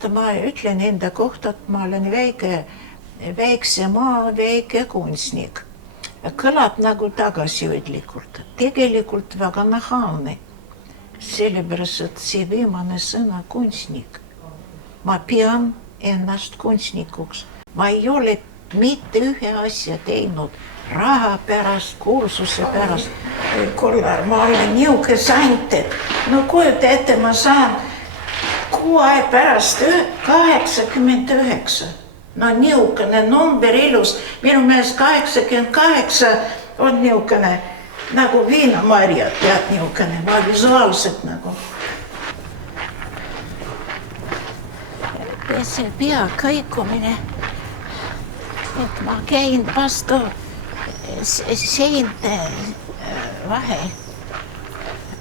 et ma ütlen enda kohta, et ma olen väikse maa väike kunstnik. Kõlab nagu tagasihoidlikult, tegelikult väga nahaalne. Sellepärast, et see viimane sõna kunstnik. Ma pean ennast kunstnikuks. Ma ei ole mitte ühe asja teinud raha pärast, kuulsuse pärast. Kollar, ma olen niuke sant, et no kujuta ette, ma saan kuu aeg pärast 89. No niukene number ilus. Minu meelest 88 on niukene nagu viinamarjad, tead niukene, ma visuaalselt nagu. See pea kõikumine, et ma käin vastu seinte vahel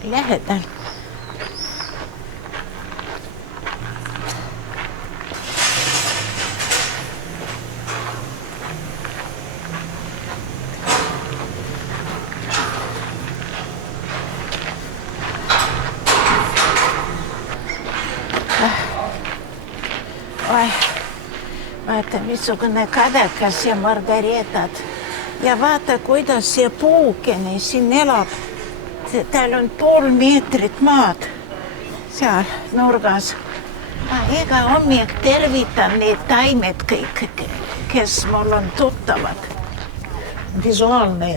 lähedal. Vaata, missugune kadekas ja margaretad. Ja vaata, kuidas see puukene siin elab. Tal on pool meetrit maad seal nurgas. Ma iga hommik tervitan neid taimed kõik, kes mul on tuttavad. Visuaalne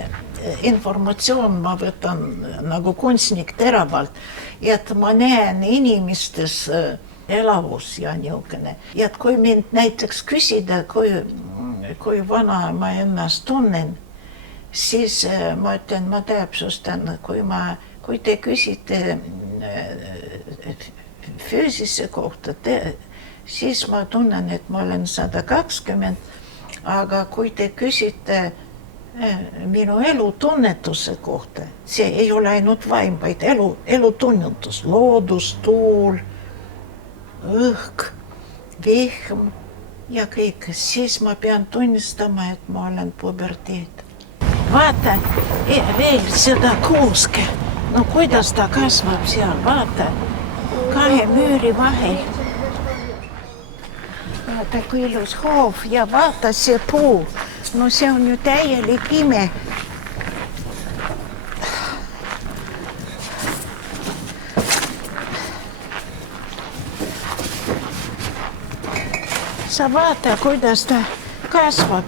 informatsioon ma võtan nagu kunstnik teravalt. Ja et ma näen inimestes elavus ja niukene. Ja et kui mind näiteks küsida, kui vana ma ennast tunnen, siis ma ütlen, ma täpsustan, kui te küsite füüsise kohta, siis ma tunnen, et ma olen 120, aga kui te küsite minu elutunnetuse kohta, see ei ole ainult vaim, vaid elutunnetus, loodus, tuul, õhk, vihm ja kõik, siis ma pean tunnistama, et ma olen puberteet. Vaata veel seda kuuske, no kuidas ta kasvab seal, vaata, kahe müüri vahel. Vaata, kui ilus hoov ja vaata see puu, no see on ju täielik ime. Sa vaata, kuidas ta kasvab.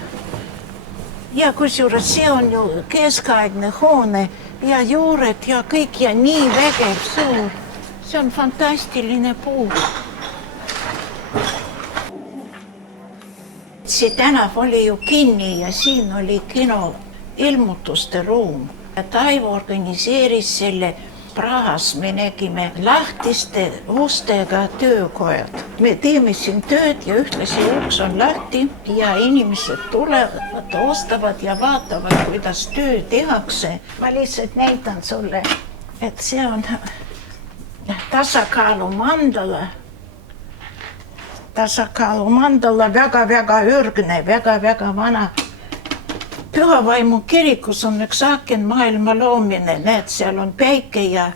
Ja kusjuures see on ju keskaegne hoone ja juured ja kõik ja nii vägev suur. See on fantastiline puu. See tänav oli ju kinni ja siin oli kino ilmutuste ruum. Taivo organiseeris selle Prahas, me nägime lahtiste ustega töökojad. Me teeme siin tööd ja ühtlasi uks on lahti ja inimesed tulevad, ostavad ja vaatavad, kuidas töö tehakse. Ma lihtsalt näitan sulle, et see on tasakaalu mandala. Tasakaalu mandala väga-väga ürgne, väga-väga vana. Pühavaimu kirikus on üks aaken maailma loomine, näed, seal on päike ja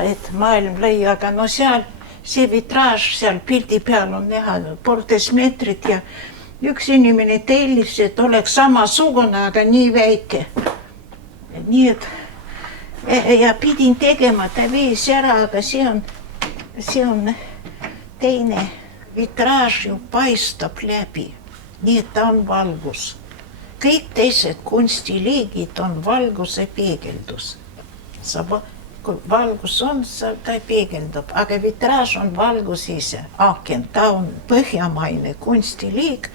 et maailm lõi, aga no seal see vitraaž seal pildi peal on näha 1,5 meetrit ja üks inimene tellis, et oleks samasugune, aga nii väike. Nii et ja pidin tegema, ta viis ära, aga see on teine vitraaž ju paistab läbi, nii et ta on valgus. Kõik teised kunstiliigid on valguse peegeldus. Kui valgus on, ta peegeldub, aga vitraaž on valgus ise. Aaken, ta on põhjamaine kunstiliig,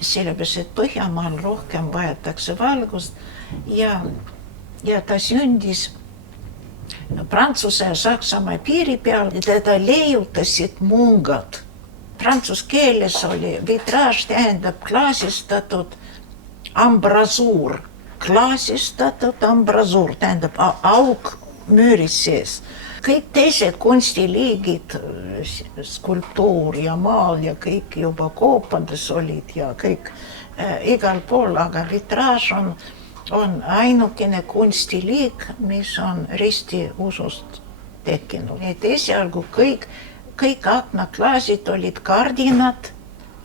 sellepärast, et Põhjamaal rohkem vajatakse valgust ja ta sündis Prantsuse ja Saksamaa piiri peal ja teda leiutasid mungad. Prantsus keeles oli vitraaž tähendab klaasistatud ambrasuur. Klaasistatud ambrasuur tähendab auk müüris sees. Kõik teised kunstiliigid, skulptuur ja maal ja kõik juba koopades olid ja kõik igal pool, aga vitraaž on ainukene kunstiliik, mis on ristiusust tekkinud. Et esialgu kõik kõik aknaklaasid olid kardinad,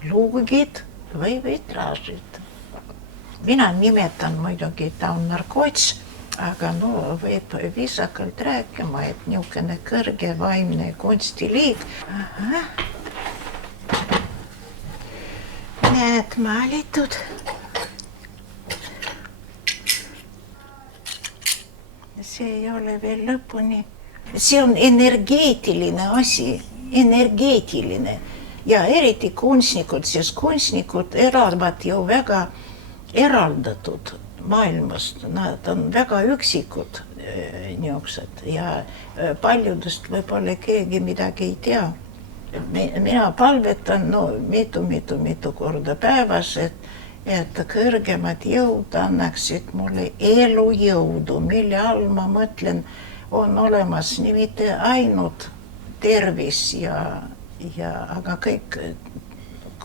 luugid või vitraažid. Mina nimetan muidugi, ta on narkots, aga no võib viisakalt rääkima, et niisugune kõrge vaimne kunstiliik. Need maalitud. See ei ole veel lõpuni. See on energeetiline asi, energeetiline. Ja eriti kunstnikud, sest kunstnikud elavad ju väga eraldatud maailmast. Nad on väga üksikud niisugused ja paljudest võib-olla keegi midagi ei tea. Mina palvetan mitu korda päevas, et kõrgemad jõud annaksid mulle elujõudu, mille all ma mõtlen, on olemas nii mitte ainult tervis aga kõik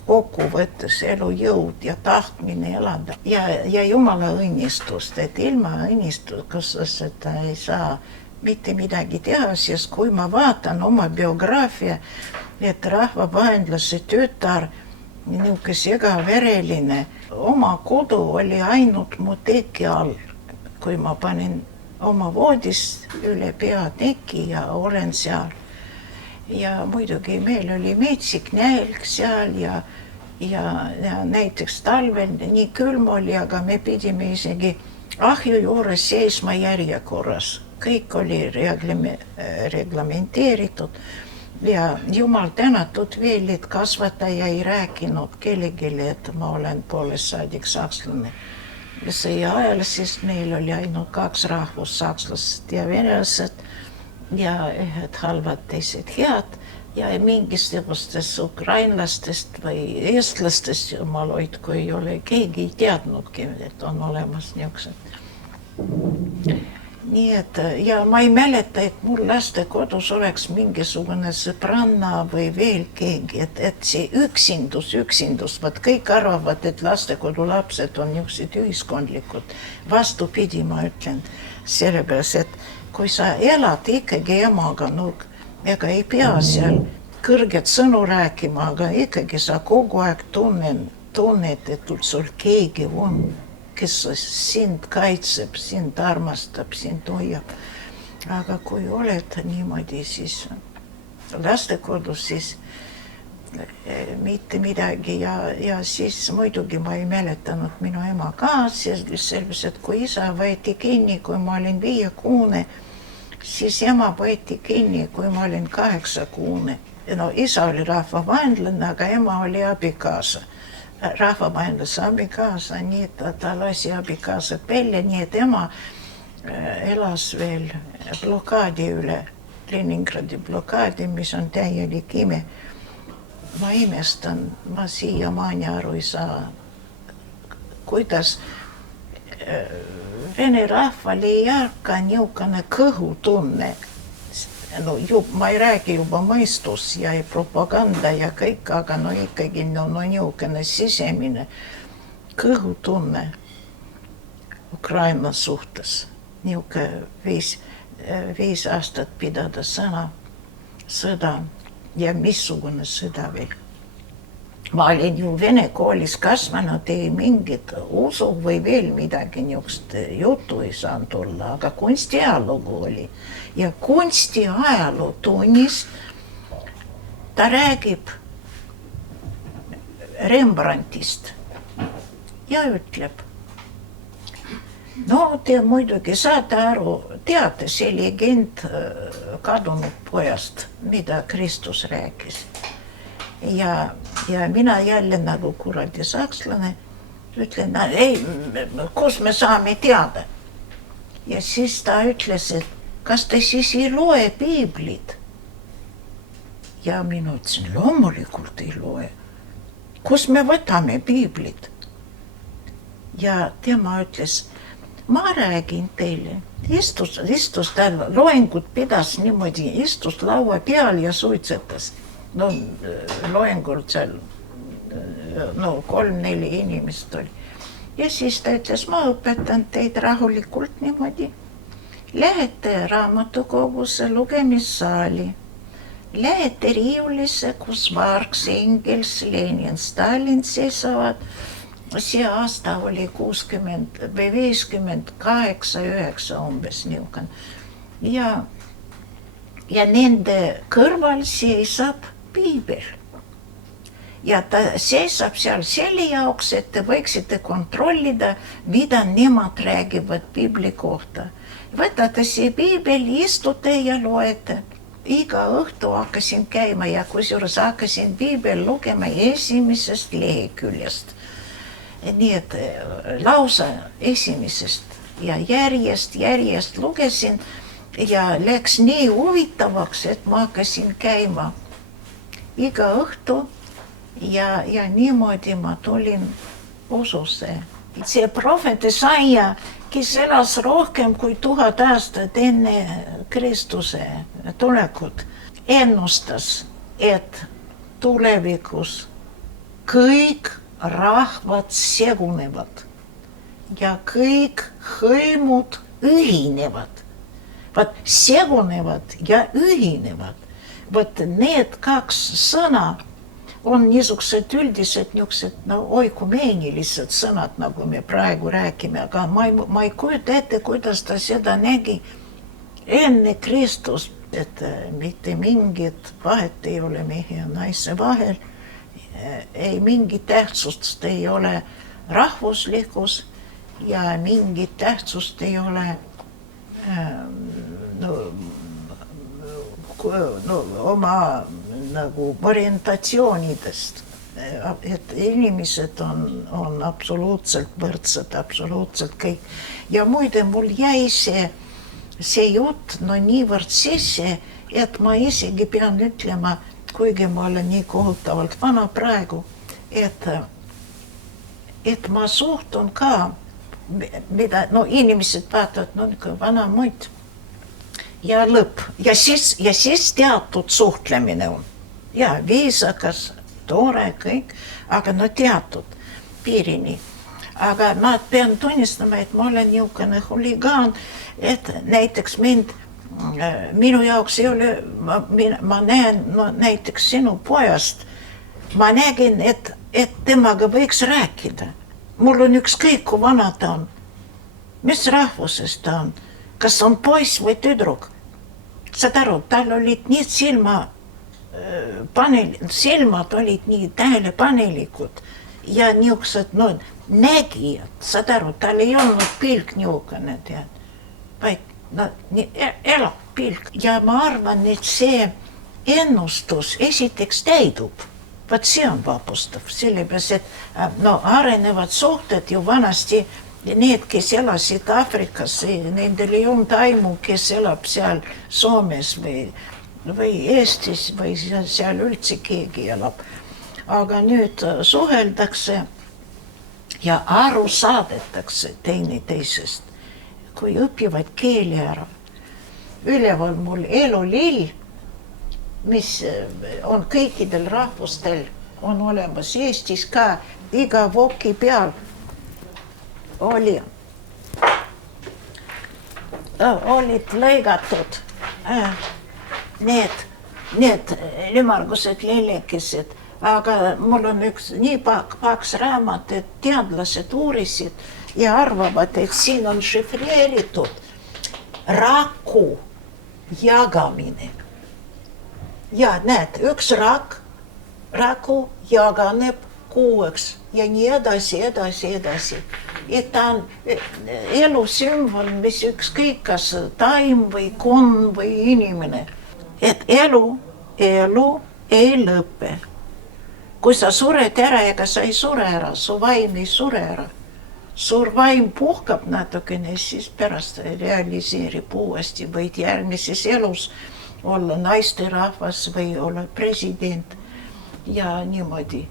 kokkuvõttes elujõud ja tahtmine elada ja Jumala õnnistust, et ilma õnnistuseta ei saa mitte midagi teha, sest kui ma vaatan oma biograafia, et rahvavaenlase tütar, niisugune segavereline, oma kodu oli ainult mu teki all, kui ma panin oma voodist üle pea teki ja olen seal. Ja muidugi meil oli metsik nälg seal ja näiteks talvel nii külm oli, aga me pidime isegi ahju juures seisma järjekorras. Kõik oli reglamenteeritud ja Jumal tänatud veel, et kasvataja ei rääkinud kellelegi, et ma olen poolest saadik sakslane. Sõja ajal, sest meil oli ainult 2 rahvust, sakslased ja venelased ja ühed halvad, teised head ja mingisugustest ukrainlastest või eestlastest, jumal hoidku, ei ole keegi ei teadnudki, et on olemas niisugused. Nii et ja ma ei mäleta, et mul lastekodus oleks mingisugune sõbranna või veel keegi, et see üksindus, vaat kõik arvavad, et lastekodu lapsed on niisugused ühiskondlikud. Vastupidi, ma ütlen, sellepärast, et kui sa elad ikkagi emaga, ega ei pea seal kõrget sõnu rääkima, aga ikkagi sa kogu aeg tunned, et sul keegi on, kes sind kaitseb, sind armastab, sind hoiab. Aga kui oled niimoodi, siis lastekodus, siis mitte midagi ja siis muidugi ma ei mäletanud minu ema ka, sellepärast, et kui isa võeti kinni, kui ma olin 5-kuune, siis ema võeti kinni, kui ma olin 8-kuune. No isa oli rahvavaenlane, aga ema oli abikaasa. Rahvavaenlase abikaasa, nii et ta lasi abikaasa välja, nii et ema elas veel blokaadi üle, Leningradi blokaadi, mis on täielik ime. Ma imestan, ma siiamaani aru ei saa, kuidas vene rahval ei hakka niisugune kõhutunne. Ma ei räägi juba mõistus ja propaganda ja kõik, aga ikkagi niisugune sisemine kõhutunne Ukraina suhtes. Niisugune 5 aastat pidada sõda ja missugune sõda veel. Ma olin ju vene koolis kasvanud, ei mingit usu või veel midagi niisugust juttu ei saanud olla, aga kunstiajalugu oli. Ja kunstiajaloo tunnis ta räägib Rembrandtist ja ütleb, no te muidugi saate aru, teate see legend kadunud pojast, mida Kristus rääkis. Ja mina jälle nagu kuradi sakslane ütlen, ei, kus me saame teada. Ja siis ta ütles, et kas te siis ei loe piiblit? Ja mina ütlesin, loomulikult ei loe. Kus me võtame piiblit? Ja tema ütles, ma räägin teile. Istus ta loengut pidas niimoodi, istus laua peal ja suitsetas. No loengul seal 3-4 inimest oli. Ja siis ta ütles, ma õpetan teid rahulikult niimoodi. Lähete raamatukogusse lugemissaali. lähete riiulisse, kus Marx, Engels, Lenin, Stalin seisavad. See aasta oli 60 või 58, 9 umbes niisugune. Ja nende kõrval seisab piibel. Ja ta seisab seal selle jaoks, et te võiksite kontrollida, mida nemad räägivad piibli kohta. Võtate see piibel, istute ja loete. Iga õhtu hakkasin käima ja kusjuures hakkasin piibel lugema esimesest leheküljest. Nii et lausa esimesest ja järjest lugesin ja läks nii huvitavaks, et ma hakkasin käima iga õhtu ja niimoodi ma tulin ususse. See prohvet Esaia, kes elas rohkem kui 1000 aastat enne Kristuse tulekut, ennustas, et tulevikus kõik rahvad segunevad ja kõik hõimud ühinevad. Vaat segunevad ja ühinevad. Vaat need kaks sõna on niisugused üldised, oikumeenilised sõnad, nagu me praegu räägime, aga ma ei kujuta ette, kuidas ta seda nägi enne Kristust, et mitte mingit vahet ei ole mehe ja naise vahel, ei mingit tähtsust ei ole rahvuslikkus ja mingit tähtsust ei ole oma nagu orientatsioonidest, et inimesed on absoluutselt võrdsed, absoluutselt kõik. Ja muide, mul jäi see jutt niivõrd sisse, et ma isegi pean ütlema, kuigi ma olen nii kohutavalt vana praegu, et ma suhtun ka, mida inimesed vaatavad, vana muid ja lõpp. Ja siis teatud suhtlemine on. Ja viisakas, tore kõik, aga teatud piirini. Aga ma pean tunnistama, et ma olen niisugune huligaan, et näiteks minu jaoks ei ole, ma näen näiteks sinu pojast, ma nägin, et temaga võiks rääkida. Mul on ükskõik, kui vana ta on. Mis rahvusest ta on? Kas on poiss või tüdruk? Saad aru, tal olid nii silmad olid nii tähelepanelikud ja niisugused nägijad, saad aru, tal ei olnud pilk niisugune, vaid elav pilk. Ja ma arvan, et see ennustus esiteks täidub. Vaat see on vapustav, sellepärast, et arenevad suhted ju vanasti, need, kes elasid Aafrikas, nendel ei olnud aimu, kes elab seal Soomes või Eestis või seal üldse keegi elab. Aga nüüd suheldakse ja aru saadetakse teineteisest, kui õpivad keeli ära. Üleval mul elulill, mis on kõikidel rahvustel, on olemas Eestis ka iga voki peal olid lõigatud need ümmargused lillekesed, aga mul on üks nii paks raamat, et teadlased uurisid ja arvavad, et siin on šifreeritud raku jagamine. Ja näed, üks raku jaganeb 6 ja nii edasi. Et ta on elusümbol, mis ükskõik kas taim või konn või inimene. Et elu ei lõpe. Kui sa sured ära, ega sa ei sure ära, su vaim ei sure ära. Suur vaim puhkab natukene, siis pärast realiseerib uuesti, võid järgmises elus olla naisterahvas või olla president ja niimoodi.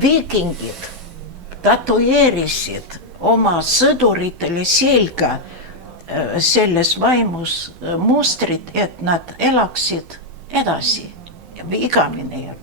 Viikingid tatueerisid oma sõduritele selga selles vaimus mustrid, et nad elaksid edasi. Igamine.